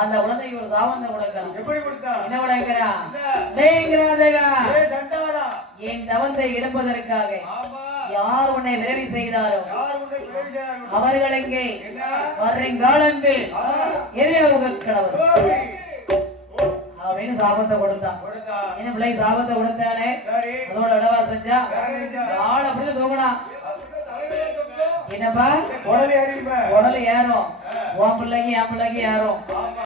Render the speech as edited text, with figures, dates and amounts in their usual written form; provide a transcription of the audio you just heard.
அந்த குழந்தைக்கு ஒரு சாபத்தை கொடுக்கிறான். எப்படி கொடுத்தா? என்ன கொடுக்கிறான்? என் தவத்தை இழப்பதற்காக யார் உன்னை விரைவி செய்தாரோ அவர்கள் எங்கே வருங்காலத்தில் எதிராக கடவுள் அப்படின்னு சாபத்தை கொடுத்தான். என்ன பிள்ளை சாபத்தை கொடுத்தானே அதோட இடவா செஞ்சா ஆள் அப்படி தூங்கினா என்னப்பா உடல் ஏறும் உன் பிள்ளைக்கு என் பிள்ளைக்கு ஏறும்.